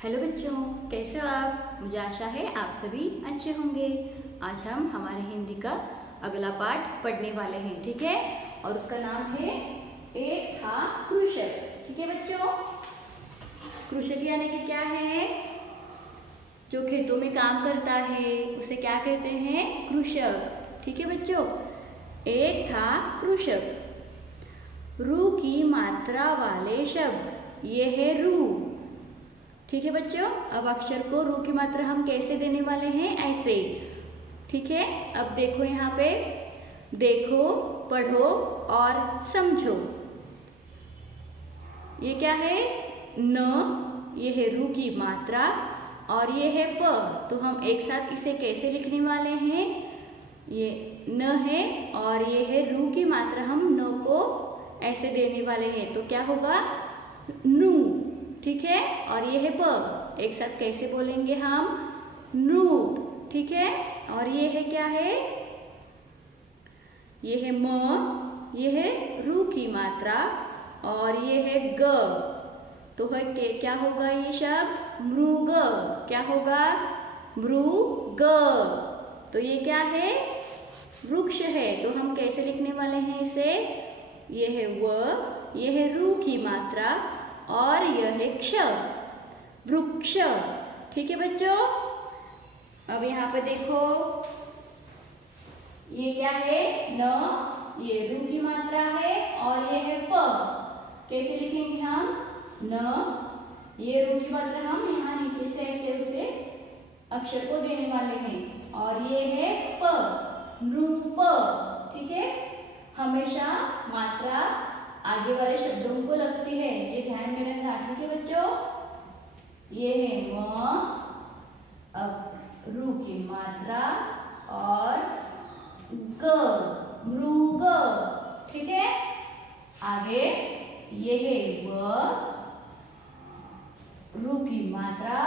Hello बच्चों, कैसे हो आप? मुझे आशा है आप सभी अच्छे होंगे। आज हम हमारे हिंदी का अगला पाठ पढ़ने वाले हैं, ठीक है। और उसका नाम है एक था कृषक। ठीक है बच्चों, कृषक यानी कि क्या है? जो खेतों में काम करता है उसे क्या कहते हैं? कृषक। ठीक है बच्चों, एक था कृषक। रू की मात्रा वाले शब्द, ये है रू। ठीक है बच्चों, अब अक्षर को रू की मात्रा हम कैसे देने वाले हैं? ऐसे। ठीक है, अब देखो यहाँ पे, देखो, पढ़ो और समझो। ये क्या है? न, ये है रू की मात्रा और ये है प। तो हम एक साथ इसे कैसे लिखने वाले हैं? ये न है और ये है रू की मात्रा, हम न को ऐसे देने वाले हैं। तो क्या होगा? नू। ठीक है, और ये है प, एक साथ कैसे बोलेंगे हम? नूप। ठीक है, और ये है क्या है? ये है म, ये है रू की मात्रा और ये है ग। तो है क्या होगा ये शब्द? मृग। क्या होगा? मृग। तो ये क्या है? वृक्ष है। तो हम कैसे लिखने वाले हैं इसे? ये है व, ये है रू की मात्रा और यह है क्ष, वृक्ष। ठीक है बच्चों, अब यहाँ पे देखो, ये क्या है? न, ये रू की मात्रा है और ये है प। कैसे लिखेंगे हम? न, ये रू की मात्रा हम यहाँ नीचे से ऐसे उसे अक्षर को देने वाले हैं और ये है प, नृप। ठीक है, हमेशा मात्रा आगे वाले शब्दों को लगती है, ये ध्यान में रखना। ठीक है बच्चों, ये है म, अब रू की मात्रा और ग, मृग। ठीक है, आगे ये है व, रू की मात्रा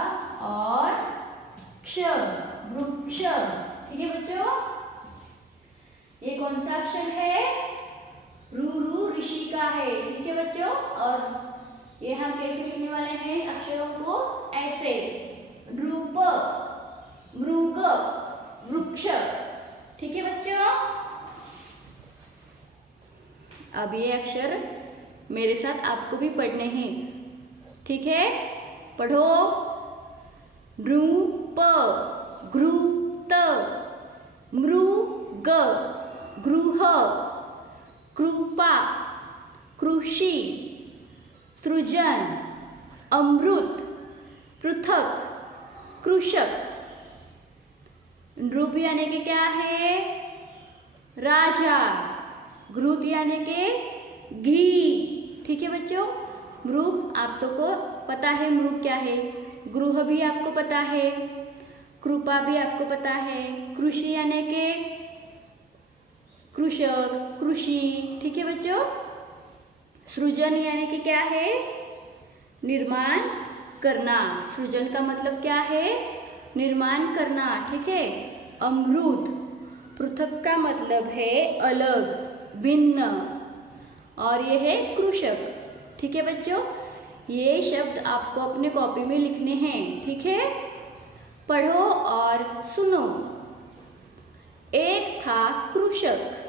और क्ष, वृक्ष। ठीक है बच्चों, ये कौन सा अक्षर है? रू, रू ऋषि का है। ठीक है बच्चों, और ये हम कैसे लिखने वाले हैं अक्षरों को? ऐसे, रूप, मृग, वृक्ष। ठीक है बच्चों, अब ये अक्षर मेरे साथ आपको भी पढ़ने हैं। ठीक है, पढ़ो। नृप, घृत, मृग, गृह, कृपा, कृषि, सृजन, अमृत, पृथक, कृषक। नृप यानी कि क्या है? राजा। घृत यानी के घी। ठीक है बच्चों, मृग आप सबको पता है मृग क्या है। गृह भी आपको पता है, कृपा भी आपको पता है, कृषि यानी के कृषक, कृषि। ठीक है बच्चों, सृजन यानी कि क्या है? निर्माण करना। सृजन का मतलब क्या है? निर्माण करना। ठीक है, अमृत, पृथक का मतलब है अलग, भिन्न, और ये है कृषक। ठीक है बच्चों, ये शब्द आपको अपने कॉपी में लिखने हैं। ठीक है, पढ़ो और सुनो। एक था कृषक,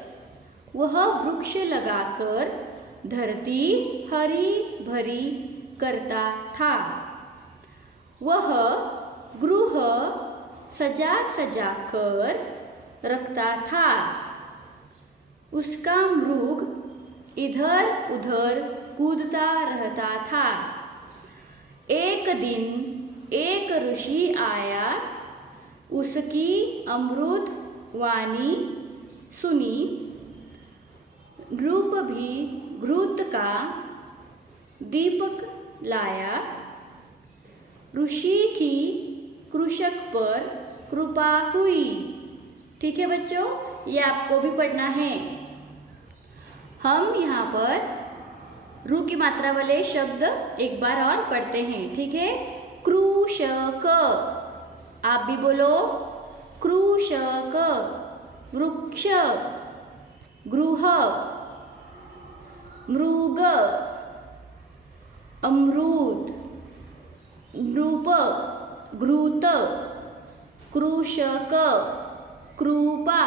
वह वृक्ष लगाकर धरती हरी भरी करता था। वह गृह सजा सजा कर रखता था। उसका मृग इधर उधर कूदता रहता था। एक दिन एक ऋषि आया, उसकी अमृत वाणी सुनी। नृप भी घृत का दीपक लाया। ऋषि की कृषक पर कृपा हुई। ठीक है बच्चों, ये आपको भी पढ़ना है। हम यहाँ पर रू की मात्रा वाले शब्द एक बार और पढ़ते हैं। ठीक है, कृषक, आप भी बोलो, कृषक, वृक्ष, गृह, मृग, अमृत, नृप, घृत, कृषक, कृपा।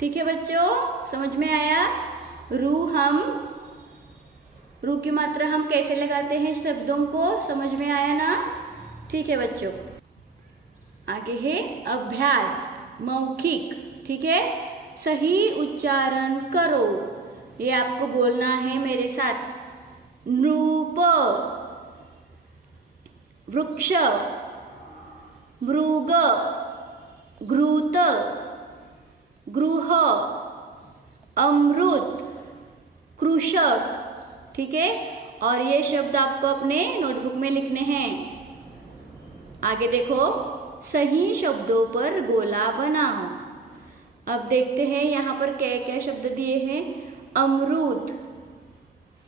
ठीक है बच्चों, समझ में आया? रू की मात्रा हम कैसे लगाते हैं शब्दों को, समझ में आया ना? ठीक है बच्चों, आगे है अभ्यास, मौखिक। ठीक है, सही उच्चारण करो, ये आपको बोलना है मेरे साथ। नृप, वृक्ष, मृग, घृत, गृह, अमृत, कृषक। ठीक है, और ये शब्द आपको अपने नोटबुक में लिखने हैं। आगे देखो, सही शब्दों पर गोला बनाओ। अब देखते हैं यहाँ पर क्या क्या शब्द दिए हैं। अमरूद,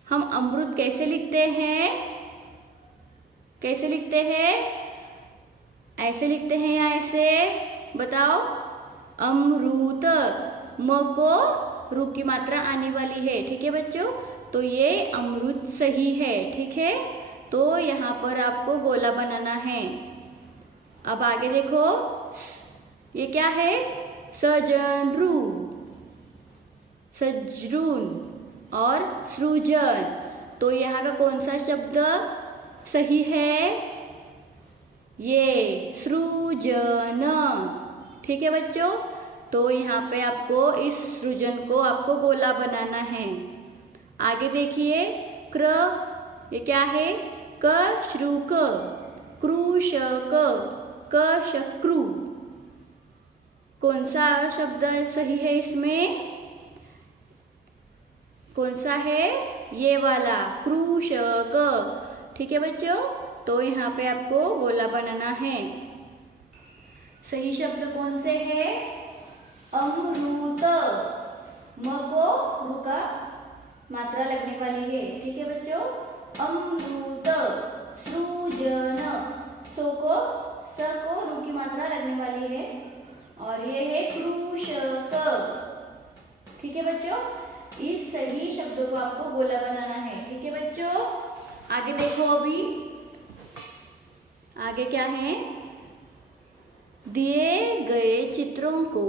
हम अमरूद कैसे लिखते हैं? कैसे लिखते हैं? ऐसे लिखते हैं या ऐसे? बताओ। अमरूद, म को रू की मात्रा आने वाली है। ठीक है बच्चों, तो ये अमरूद सही है। ठीक है, तो यहाँ पर आपको गोला बनाना है। अब आगे देखो, ये क्या है? सजनरू, सजरून और सृजन। तो यहाँ का कौन सा शब्द सही है? ये सृजन। ठीक है बच्चों, तो यहाँ पे आपको इस सृजन को आपको गोला बनाना है। आगे देखिए, क्र, ये क्या है? कश्रुक, कृषक, कशक्रु। कौन सा शब्द सही है इसमें? कौन सा है? ये वाला, कृषक। ठीक है बच्चों, तो यहाँ पे आपको गोला बनाना है। सही शब्द कौन से है? अमरूद, म को रू का मात्रा लगने वाली है। ठीक है बच्चों, अमरूद। सृजन, सो को स को रू की मात्रा लगने वाली है, और ये है कृषक। ठीक है बच्चों, इस सही शब्दों को आपको गोला बनाना है। ठीक है बच्चों, आगे देखो। अभी आगे क्या है? दिए गए चित्रों को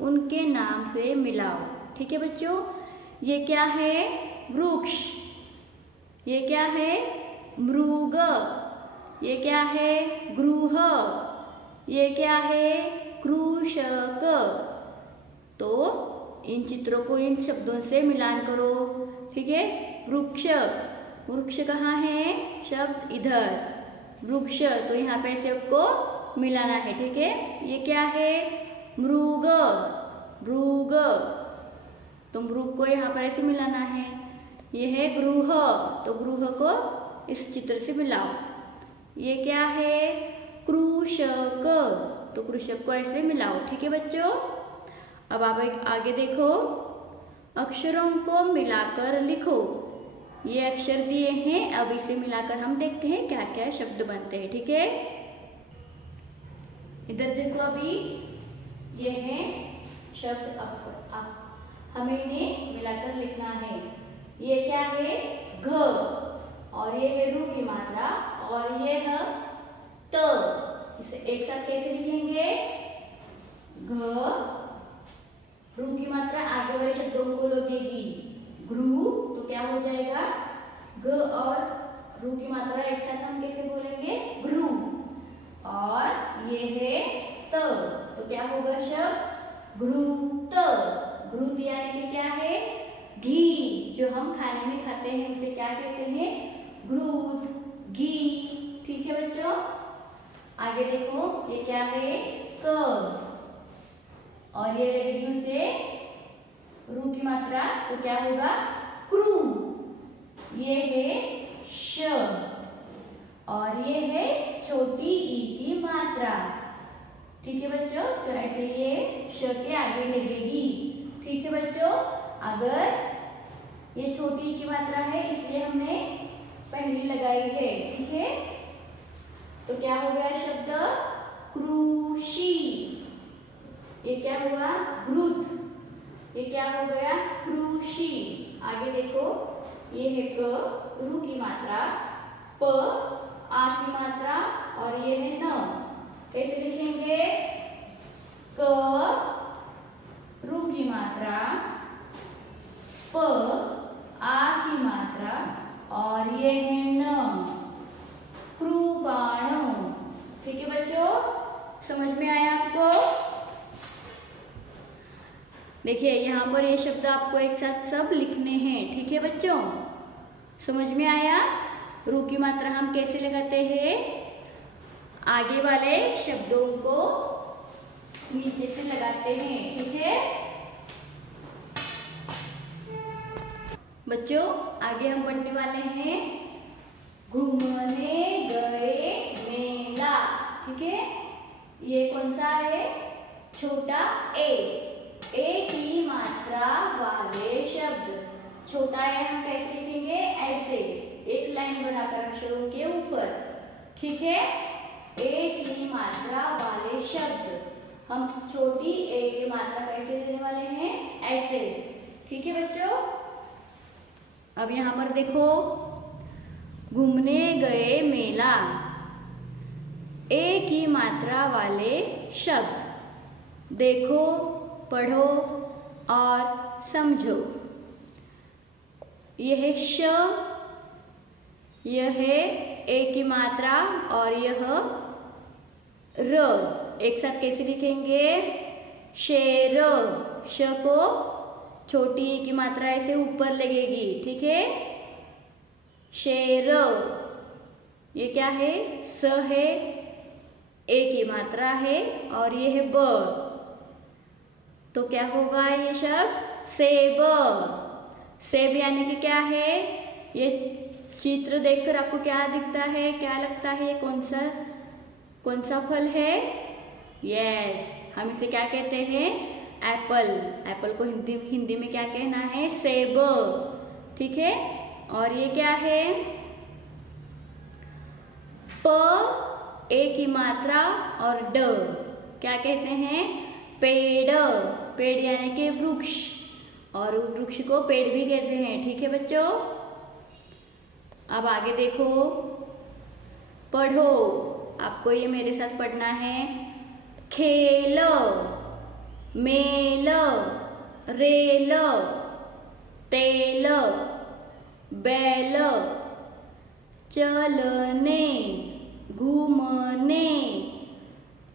उनके नाम से मिलाओ। ठीक है बच्चों, ये क्या है? वृक्ष। ये क्या है? मृग। ये क्या है? गृह। ये क्या है? कृषक। तो इन चित्रों को इन शब्दों से मिलान करो। ठीक है, वृक्ष, वृक्ष कहाँ है? शब्द इधर, वृक्ष, तो यहाँ पे से आपको मिलाना है। ठीक है, ये क्या है? मृग, मृग, तो मृग को यहाँ पर ऐसे मिलाना है। ये है गृह, तो गृह को इस चित्र से मिलाओ। ये क्या है? कृषक, तो कृषक को ऐसे मिलाओ। ठीक है बच्चों, अब आप आगे देखो, अक्षरों को मिलाकर लिखो। ये अक्षर दिए हैं, अब इसे मिलाकर हम देखते हैं क्या क्या शब्द बनते हैं। ठीक है, इधर देखो, अभी ये है शब्द, अब हमें इन्हें मिलाकर लिखना है। ये क्या है? घ, और ये है रू की मात्रा, और ये है त। इसे एक साथ कैसे लिखेंगे? घ, रू की मात्रा आगे वाले शब्दों को लगेगी, ग्रू, तो क्या हो जाएगा? ग और रू की मात्रा एक साथ हम कैसे बोलेंगे? ग्रू। और ये है त, तो क्या होगा शब्द? घृत। घृत यानी कि क्या है? घी, जो हम खाने में खाते हैं उसे क्या कहते हैं? घृत, घी। ठीक है बच्चों, आगे देखो, ये क्या है? क, और ये लगेगी उसे रू की मात्रा, तो क्या होगा? क्रू। ये है श, और ये है छोटी ई की मात्रा। ठीक है बच्चों, तो ऐसे ये श के आगे लगेगी। ठीक है बच्चों, अगर ये छोटी ई की मात्रा है इसलिए हमने पहली लगाई है। ठीक है, तो क्या हो गया शब्द? कृषि। ये क्या हुआ? घृत। ये क्या हो गया? कृषि। आगे देखो, ये है क, रू की मात्रा, प, आ की मात्रा, ये है न। कैसे लिखेंगे? क रू की मात्रा, प आ की मात्रा और ये है न, कृपाणु। ठीक है बच्चों, समझ में आया आपको? देखिए यहाँ पर ये शब्द आपको एक साथ सब लिखने हैं। ठीक है बच्चों, समझ में आया? रू की मात्रा हम कैसे लगाते हैं? आगे वाले शब्दों को नीचे से लगाते हैं। ठीक है बच्चों, आगे हम पढ़ने वाले हैं घूमने गए मेला। ठीक है, ये कौन सा है? छोटा ए की मात्रा वाले शब्द। छोटा ए हम कैसे लिखेंगे? ऐसे एक लाइन बनाकर अक्षरों के ऊपर। ठीक है, ए की मात्रा वाले शब्द हम छोटी ए की मात्रा कैसे लेने वाले हैं? ऐसे। ठीक है बच्चों, अब यहाँ पर देखो, घूमने गए मेला, ए की मात्रा वाले शब्द देखो, पढ़ो और समझो। यह श, यह ए की मात्रा और यह र। एक साथ कैसे लिखेंगे? शेर। श को छोटी ई की मात्रा ऐसे ऊपर लगेगी। ठीक है, शेर। ये क्या है? स है, ए की मात्रा है और ये है ब, तो क्या होगा ये शब्द? सेब। सेब यानी कि क्या है? ये चित्र देखकर आपको क्या दिखता है, क्या लगता है? कौन सा फल है? यस, हम इसे क्या कहते हैं? एप्पल। एप्पल को हिंदी में क्या कहना है? सेब। ठीक है, और ये क्या है? प ए की मात्रा और ड, क्या कहते हैं? पेड़। पेड़ यानी कि वृक्ष, और वृक्ष को पेड़ भी कहते हैं। ठीक है बच्चों, अब आगे देखो, पढ़ो। आपको ये मेरे साथ पढ़ना है। खेल, मेल, रेल, तेल, बैल, चलने, घूमने,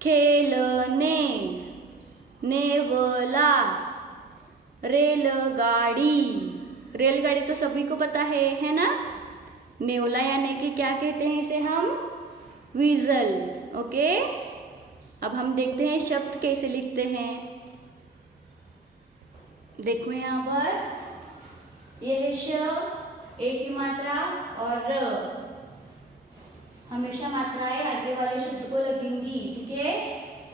खेलने, नेवला, रेलगाड़ी। रेलगाड़ी तो सभी को पता है ना? नेवला यानी कि क्या कहते हैं इसे हम? विजल। ओके, अब हम देखते हैं शब्द कैसे लिखते हैं। देखो यहाँ पर ये है श, ए की मात्रा और र। हमेशा मात्राएं आगे वाले शब्द को लगेंगी। ठीक है,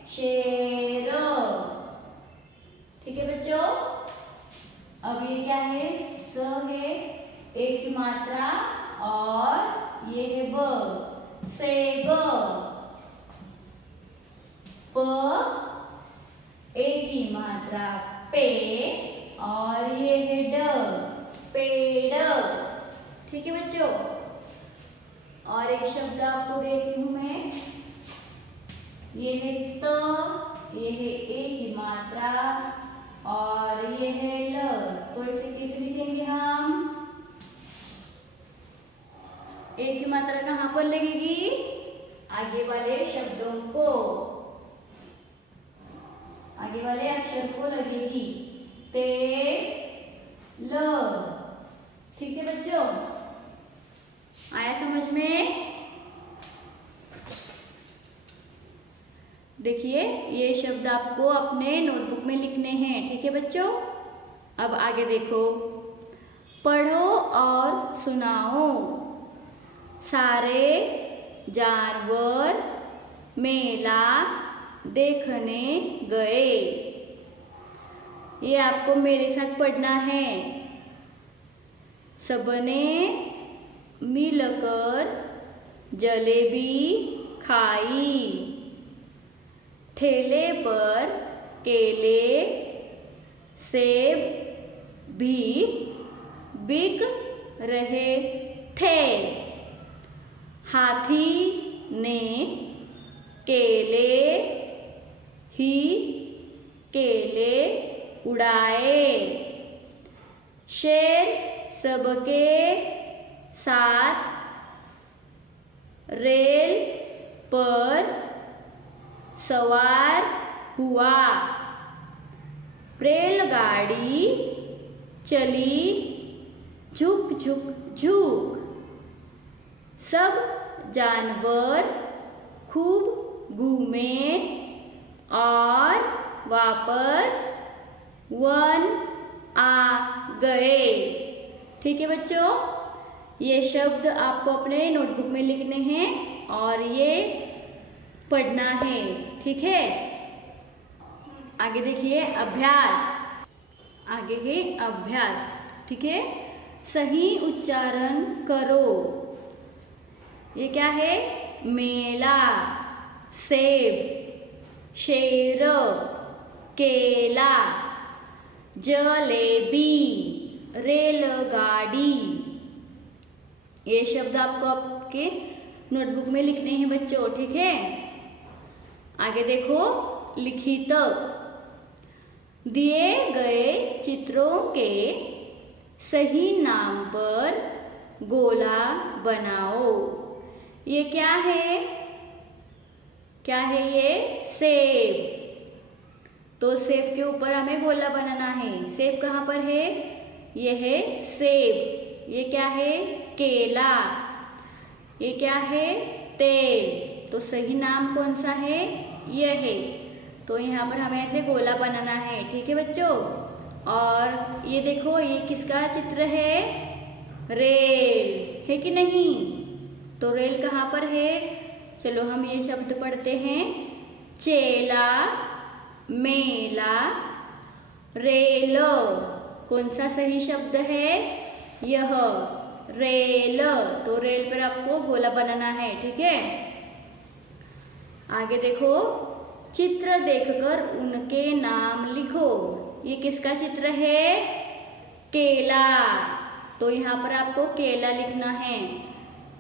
शेर। ठीक है बच्चों, अब ये क्या है? स है, ए की मात्रा और ये है ब, सेब। प ए की मात्रा पे और ये है ड, पेड़। ठीक है बच्चों, और एक शब्द आपको देती हूं मैं। ये है त, ये है ए की मात्रा और ये है ल, तो इसे कैसे लिखेंगे हम? ए की मात्रा कहाँ पर लगेगी? आगे वाले शब्दों को, आगे वाले अक्षर को लगेगी। ते ल। ठीक है बच्चों, आया समझ में? देखिए, ये शब्द आपको अपने नोटबुक में लिखने हैं। ठीक है बच्चों, अब आगे देखो, पढ़ो और सुनाओ। सारे जानवर मेला देखने गए। ये आपको मेरे साथ पढ़ना है। सबने मिलकर जलेबी खाई। ठेले पर केले, सेब भी बिक रहे थे। हाथी ने केले ही केले उड़ाए। शेर सबके साथ रेल पर सवार हुआ। रेलगाड़ी चली झुक झुक झुक। सब जानवर खूब घूमे और वापस वन आ गए। ठीक है बच्चों, ये शब्द आपको अपने नोटबुक में लिखने हैं और ये पढ़ना है। ठीक है, आगे देखिए अभ्यास। आगे है अभ्यास। ठीक है, सही उच्चारण करो। ये क्या है? मेला, सेब, शेर, केला, जलेबी, रेलगाड़ी। ये शब्द आपको आपके नोटबुक में लिखने हैं बच्चों। ठीक है, आगे देखो लिखित। दिए गए चित्रों के सही नाम पर गोला बनाओ। ये क्या है? क्या है ये? सेब। तो सेब के ऊपर हमें गोला बनाना है। सेब कहाँ पर है? ये है सेब। ये क्या है? केला। ये क्या है? तेल। तो सही नाम कौन सा है? ये है। तो यहाँ पर हमें ऐसे गोला बनाना है। ठीक है बच्चों, और ये देखो ये किसका चित्र है? रेल है कि नहीं? तो रेल कहाँ पर है? चलो हम ये शब्द पढ़ते हैं। चेला, मेला, रेल। कौन सा सही शब्द है? यह रेल। तो रेल पर आपको गोला बनाना है। ठीक है, आगे देखो चित्र देखकर उनके नाम लिखो। ये किसका चित्र है? केला। तो यहाँ पर आपको केला लिखना है।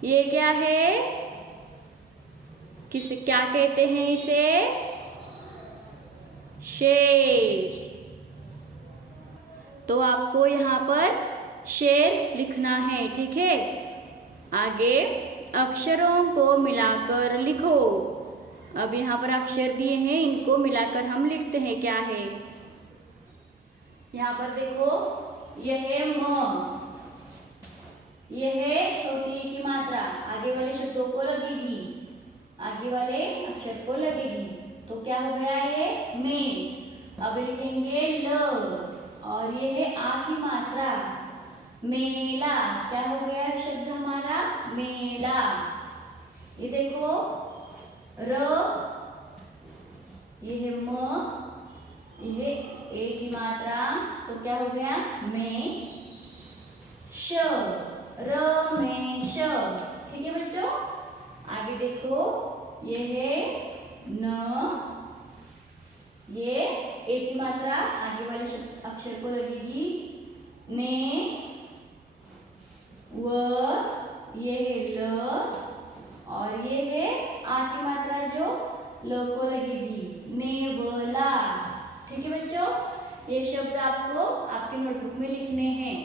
ये क्या है? क्या कहते हैं इसे? शेर। तो आपको यहाँ पर शेर लिखना है। ठीक है, आगे अक्षरों को मिलाकर लिखो। अब यहाँ पर अक्षर दिए हैं, इनको मिलाकर हम लिखते हैं। क्या है? यहाँ पर देखो यह है म। यह है छोटी ई की मात्रा, आगे वाले शब्दों को लगेगी, आगे वाले अक्षर को लगेगी। तो क्या हो गया ये? में। अब लिखेंगे ल, और ये है आ की मात्रा, मेला। क्या हो गया शब्द हमारा? मेला। ये देखो र, ये है म, ये है ए की मात्रा, तो क्या हो गया? में श, रमेश। ठीक है बच्चों, आगे देखो ये है न, ये ए की मात्रा आगे वाले अक्षर को लगेगी, ने, व, ये है ल, और ये है आ की मात्रा जो ल को लगेगी, नेवला। ठीक है बच्चों, ये शब्द आपको आपके नोटबुक में लिखने हैं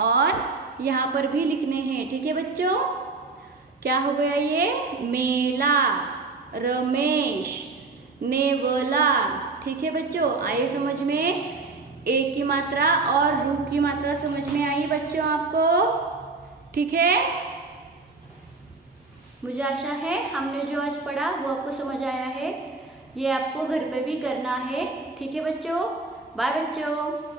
और यहाँ पर भी लिखने हैं। ठीक है बच्चों, क्या हो गया ये? मेला, रमेश, नेवला। ठीक है बच्चों, आइए समझ में। ए की मात्रा और रू की मात्रा समझ में आई बच्चों आपको? ठीक है, मुझे आशा है हमने जो आज पढ़ा वो आपको समझ आया है। ये आपको घर पे भी करना है। ठीक है बच्चों, बाय बच्चों।